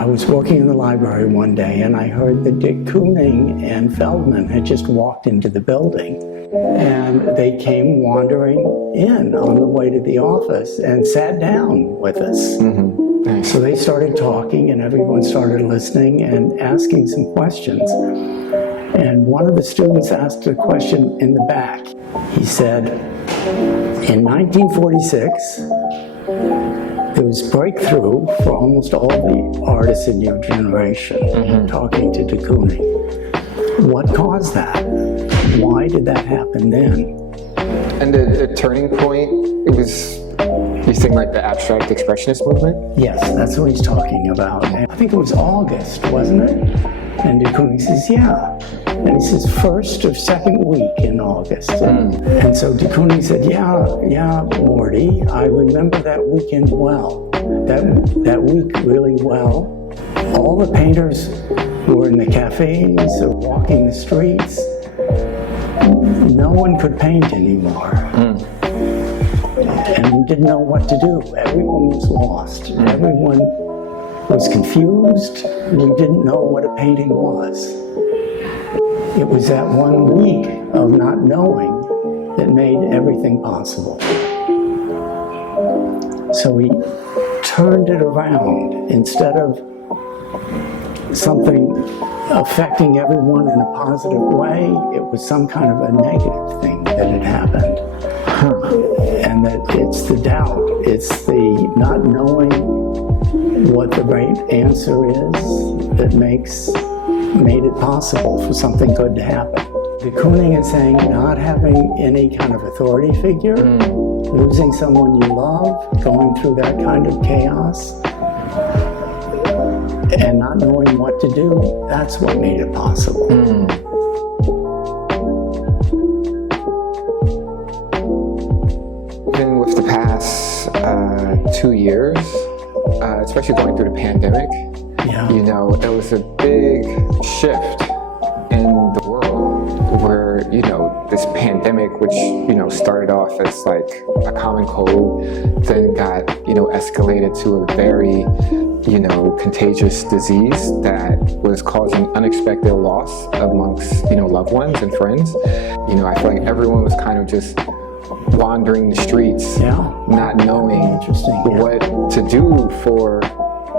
I was working in the library one day and I heard that Dick Kooning and Feldman had just walked into the building. And they came wandering in on the way to the office and sat down with us. Nice. So they started talking and everyone started listening and asking some questions. And one of the students asked a question in the back. He said, in 1946, there was breakthrough for almost all the artists in your generation, talking to de Kooning. What caused that? Why did that happen then? And the turning point, it was, you think like the abstract expressionist movement? Yes, that's what he's talking about. And I think it was August, wasn't it? And de Kooning says, yeah. And he says, first or second week in August. And so de Kooning said, yeah, Morty, I remember that weekend well. That week really well. All the painters were in the cafes or walking the streets. No one could paint anymore. And we didn't know what to do. Everyone was lost. Everyone was confused. We didn't know what a painting was. It was that 1 week of not knowing that made everything possible. So we turned it around. Instead of something affecting everyone in a positive way, it was some kind of a negative thing that had happened. And that it's the doubt, it's the not knowing what the right answer is that made it possible for something good to happen. De Kooning is saying not having any kind of authority figure, losing someone you love, going through that kind of chaos, and not knowing what to do, that's what made it possible. Even with the past 2 years, especially going through the pandemic, you know, there was a big shift in the world where, you know, this pandemic, which, you know, started off as like a common cold, then got, you know, escalated to a very, you know, contagious disease that was causing unexpected loss amongst, you know, loved ones and friends. You know, I feel like everyone was kind of just wandering the streets, not knowing what to do for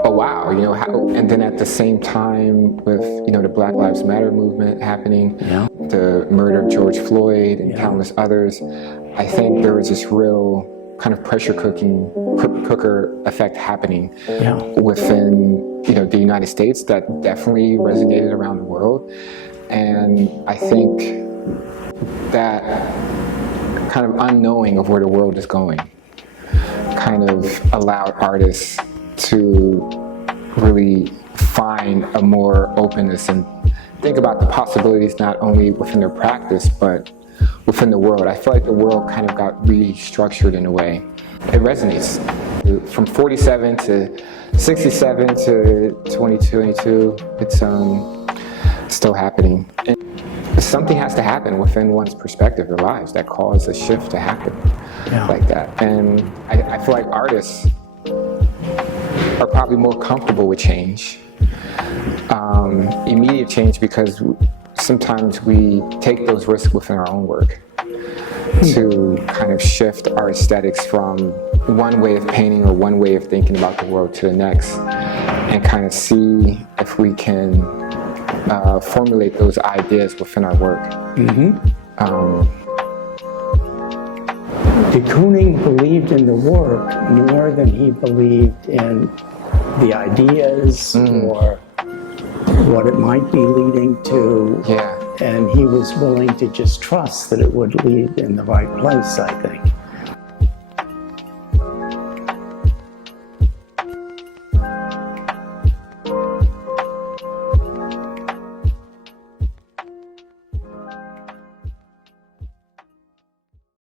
a while, you know, how, and then at the same time with, you know, the Black Lives Matter movement happening, the murder of George Floyd and countless others, I think there was this real kind of pressure cooker effect happening within, you know, the United States that definitely resonated around the world. And I think that kind of unknowing of where the world is going kind of allowed artists to really find a more openness and think about the possibilities not only within their practice but within the world. I feel like the world kind of got restructured in a way. It resonates. From 47 to 67 to 2022, it's still happening. And something has to happen within one's perspective or lives that cause a shift to happen like that. And I feel like artists are probably more comfortable with change, immediate change, because sometimes we take those risks within our own work to kind of shift our aesthetics from one way of painting or one way of thinking about the world to the next, and kind of see if we can formulate those ideas within our work. De Kooning believed in the work more than he believed in the ideas or what it might be leading to. And he was willing to just trust that it would lead in the right place, I think.